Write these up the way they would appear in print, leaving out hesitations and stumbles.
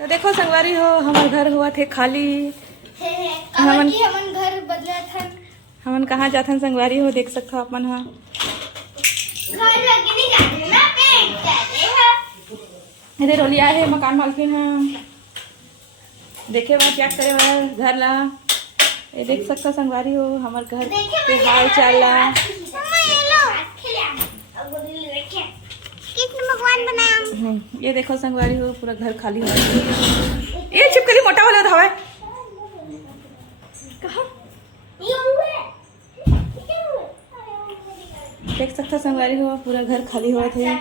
तो देखो संगवारी हो हमार घर हुआ थे खाली। हमन घर बदला था। हमन कहाँ जाथन संगवारी हो, देख सकते हो अपन हा घर लगे नहीं जाते ना, पेंट करते हैं। इधर रोलिया है मकान मालकिन हा देखे बा क्या करे बा घर ला। ये देख सकते हो संगवारी हो हमार घर के हाल चाल ला। भगवान बनाया। ये देखो संगवारी हो पूरा घर खाली हो। ये छिपकली मोटा वाला धावा कहाँ देख सकते संगवारी हो पूरा घर खाली हुआ थे।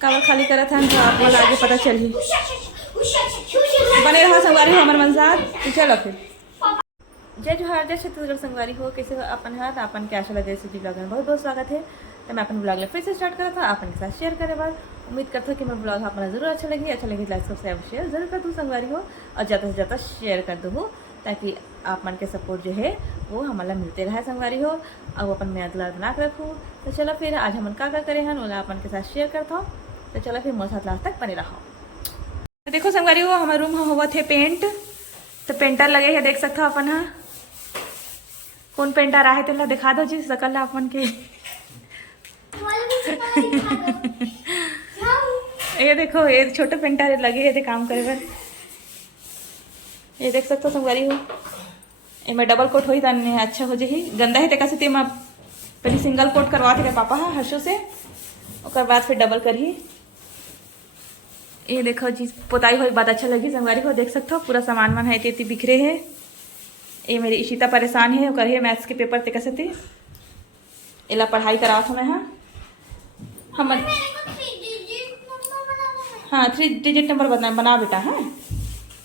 काबर खाली करा था तो आप लोग आगे पता चली। बने रहा संगवारी हो हमारे मन साथ। चलो फिर जय जोहार जय छत्तीसगढ़ संगवारी हो कैसे हो अपन है अपन के आशा लगे सी ब्लॉग में बहुत बहुत स्वागत है। तो मैं अपन ब्लॉग फिर से स्टार्ट करा था अपन के साथ शेयर करे बाद उम्मीद करता हूँ कि मेरा ब्लॉग अपना जरूर अच्छा लगे लाइक सब्सक्राइब शेयर जरूर कर दूँ संगवारी हो और ज़्यादा से ज़्यादा शेयर कर दूँ ताकि आप मन के सपोर्ट जो है वो हमारा मिलते रहे संगवारी हो और अपन मैं दुलार बना के रखूँ। तो चलो फिर आज हमन का करे हैं ओला अपन के साथ शेयर करता हूँ। तो चलो फिर मोर साथ लास्ट तक बने रहो। तो देखो संगवारी हो हमारे रूम हुआ थे पेंट। तो पेंटर लगे है देख सकते हो अपन हाँ कौन पेंटर आए थे दिखा दो जी सकल अपन के। ये देखो ये छोटे पेंटर लगे है काम करे बर। ये देख सकते हो संगवारी हो इनमें डबल कोट होई ताने अच्छा हो जाही। गंदा है तेका से ते पहले सिंगल कोट करवा थे पापा हा हर्षो से और बाद फिर डबल करही। ये देखो जी पोताई हो बात अच्छा लगी संगवारी को देख सकते हो पूरा सामान मन है इतनी बिखरे है। ये मेरी इशिता परेशान है कर है मैथ्स के पेपर ते कैसे थे इला पढ़ाई करा था मैं हम हाँ 3 डिजिट नंबर बना बेटा है।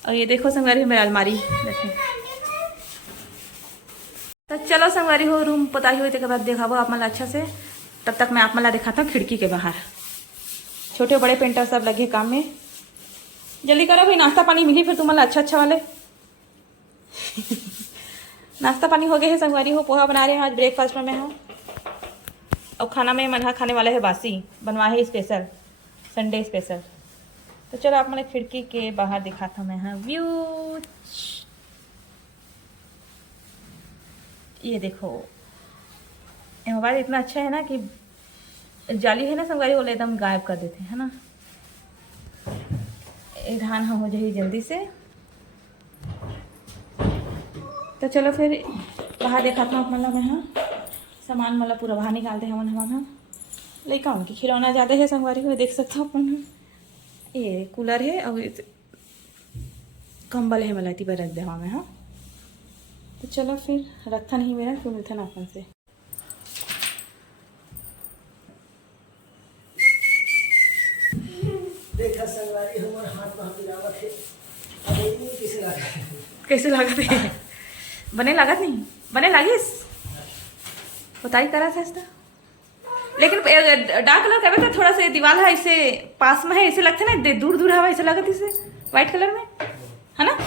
और ये देखो संगवारी मेरा अलमारी देखें। तो चलो संगवारी हो रूम पोताई हुई के बाद दिखाओ आप मला अच्छा से। तब तक मैं आप मला दिखाता हूँ खिड़की के बाहर छोटे बड़े पेंटर सब लगे काम में। जल्दी करो भाई नाश्ता पानी मिली फिर तुम्हारा अच्छा वाले। नाश्ता पानी हो गया है संगवारी हो पोहा बना रहे हैं आज ब्रेकफास्ट में हो और खाना में मनहा खाने वाला है बासी बनवा है स्पेशल संडे स्पेशल। तो चलो आप मैंने खिड़की के बाहर दिखाता हूँ मैं हाँ व्यू। ये देखो ये मोबाइल इतना अच्छा है ना कि जाली है ना संगवारी वाले एकदम गायब कर देते हैं ना। ये धान हो जाए जल्दी से। तो चलो फिर बाहर दिखाता हूँ मतलब मैं हाँ सामान मतलब पूरा बाहर निकालते हैं हम हाँ लड़का उनकी खिलौना ज़्यादा है संगवारी को देख सकते हो अपन। ये कूलर है और कंबल है मलाई पर रख दे मैं हाँ। तो चलो फिर रखा नहीं मेरा क्यों मिलता ना अपन से। देखा संगवारी हमारे हाथ में मिलावट है कैसे लागत है बने लागत नहीं बने लागिस बताई करा था इसका। लेकिन डार्क कलर का तो थोड़ा सा दीवार है इसे पास में है ऐसे लगता है ना दूर दूर हवा ऐसे लगत इसे व्हाइट कलर में है ना।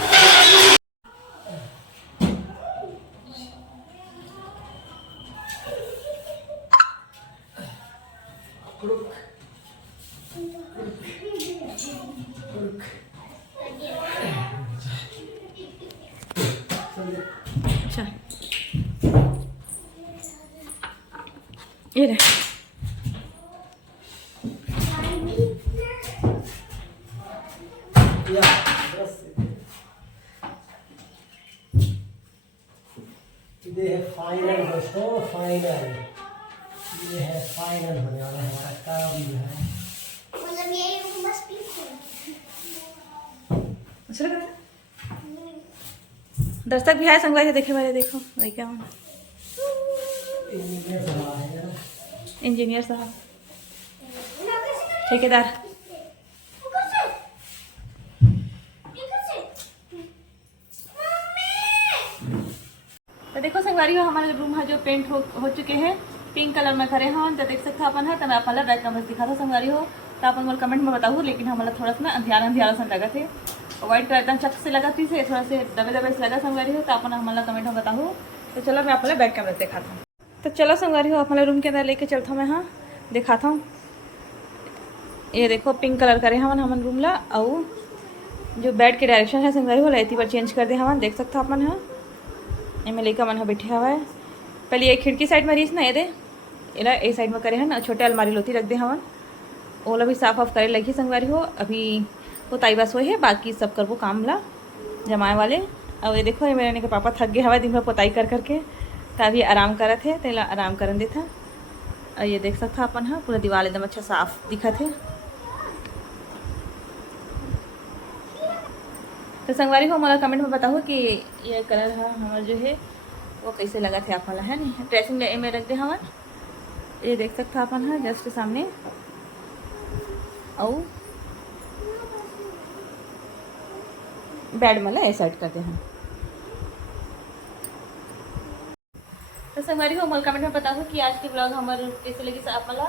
अच्छा ये रहे ये है फाइनल दोस्तों फाइनल। ये है फाइनल होने वाला है हमारा काम जो है मतलब ये बस अच्छा लग रहा है। दर्शक भी आए संगवारी देखे वाले देखो वही क्या इंजीनियर साहब ठेकेदार। तो देखो संगवारी हो हमारे रूम है जो पेंट हो चुके हैं पिंक कलर में करे हैं। तो देख सकते अपन है तो मैं अपन बैक कैमरा दिखा था संगवारी हो तो अपन मोर कमेंट में बताऊँ। लेकिन हमारा थोड़ा सा ना अंधियारा सा लगा थे व्हाइट कलर एकदम चक से लगा थी से थोड़ा से दबे से लगा संगवारी हो तो अपन हमारा कमेंट में बताऊँ। तो चलो मैं अपने बैक कैमरा दिखाता हूँ। तो चलो संगवारी हो अपने रूम के अंदर लेके चलता हूँ मैं हाँ दिखाता हूँ। ये देखो पिंक कलर करे हमन रूम ला और जो बेड के डायरेक्शन है संगवारी हो लाइती पर चेंज कर दे हवन देख सकते हो अपन हाँ एमें लइका मन ह बैठे हवा है। पहले ये खिड़की साइड में रहीस ना ये दे एला ए साइड में करे हन छोटे अलमारी लोती रख दे हवन ओला भी साफ ऑफ करे लगी संगवारी हो। अभी पोताई बस हुई है बाकी सब करबो काम ला जमाए वाले। और ये देखो ये मेरे के पापा थक गए हवा दिन भर पोताई कर करके तो अभी आराम करत है तेला आराम करन देता। और ये देख सकता अपन हाँ पूरा दीवार एकदम अच्छा साफ दिखत है। तो संगवारी हो मोला कमेंट में बताओ कि ये कलर है हमारा जो है वो कैसे लगा थे आप वाला है नहीं। ड्रेसिंग में रख दे हवन ये देख सकता अपन है जस्ट सामने और बेड मतलब ऐसा सेट करते हैं। तो संगवारी हो मोल कमेंट में बताओ कि आज के ब्लॉग हमारे कैसे लगी आप वाला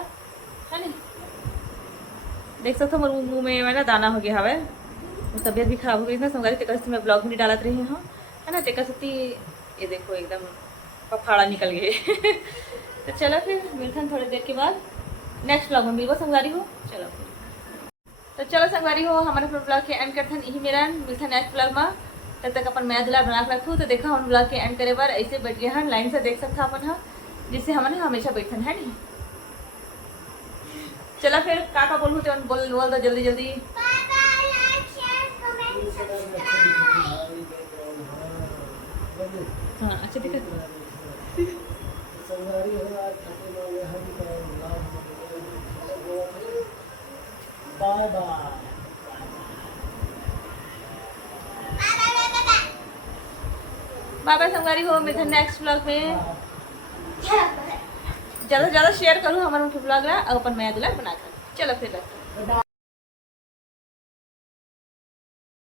है नहीं। देख सकते हो हमारे मुँह में मेरा दाना हो गया हवा तबीयत भी खराब हो गई था संगवारी तेकर से मैं ब्लॉग नहीं डालत रही हूँ है ना तेकर से ये देखो एकदम पफाड़ा निकल गए तो चलो फिर मिलते हैं थोड़ी देर के बाद नेक्स्ट ब्लॉग में मिलबो संगवारी हो। चलो तो चलो संगवारी हो हमारे ब्लॉग के एंड करते हैं यही मेरा मिलते हैं नेक्स्ट ब्लॉग में। तब तक अपन मैं दिला बना के रखूँ तो देखा हम ब्लॉग के एंड करे बार ऐसे बैठ गए हैं लाइन से देख सकता अपन हाँ जिससे हमने हमेशा बैठन है नहीं। चला फिर काका बोलूँ तो बोल दो जल्दी जल्दी। हाँ अच्छा ठीक है बाय बाय बाय संगवारी हो मिलते हैं नेक्स्ट ब्लॉग में। ज़्यादा से ज़्यादा शेयर करूँ हमारे ब्लॉग ला और अपन नया दिला बनाकर। चलो फिर रखते